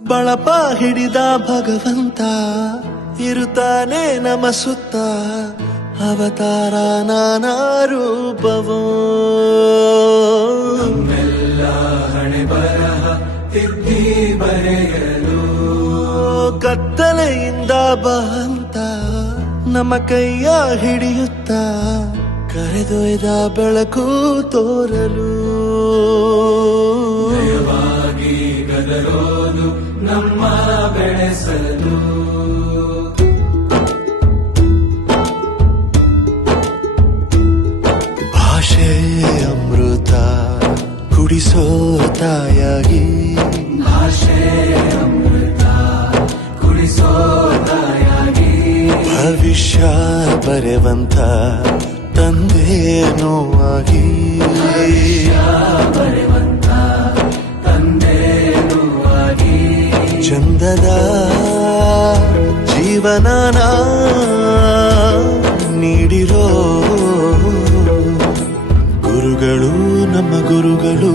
ಬಳಪ ಹಿಡಿದ ಭಗವಂತ ಇರುತ್ತಾನೆ ನಮ ಸುತ್ತ ಅವತಾರ ನಾನಾ ರೂಪವೋ ನಮ್ಮೆಲ್ಲ ಹಣೆ ಬರಹ ತಿದ್ದಿ ಬರೆಯಲು ಕತ್ತಲೆಯಿಂದ ಬಂತ ನಮ್ಮ ಕೈಯ ಹಿಡಿಯುತ್ತ ಕರೆದೊಯ್ದ ಬೆಳಕು ತೋರಲು ದಯವಾಗಿ ಗದರೋದು ನಮ್ಮ ಬೆಳೆಸಲು ಭಾಷೆ ಅಮೃತ ಕುಡಿಸೋ ತಾಯಾಗಿ ಭಾಷೆ ಅಮೃತ ಕುಡಿಸೋ ತಾಯಾಗಿ ಭವಿಷ್ಯ ಬರೆವಂತ ತಂದೇನೋ ಆಗಿ ಬರೆವಂತ ತಂದೇನೂ ಆಗಿ ಚಂದದ ಜೀವನನ ನೀಡಿರೋ ಗುರುಗಳು ನಮ್ಮ ಗುರುಗಳು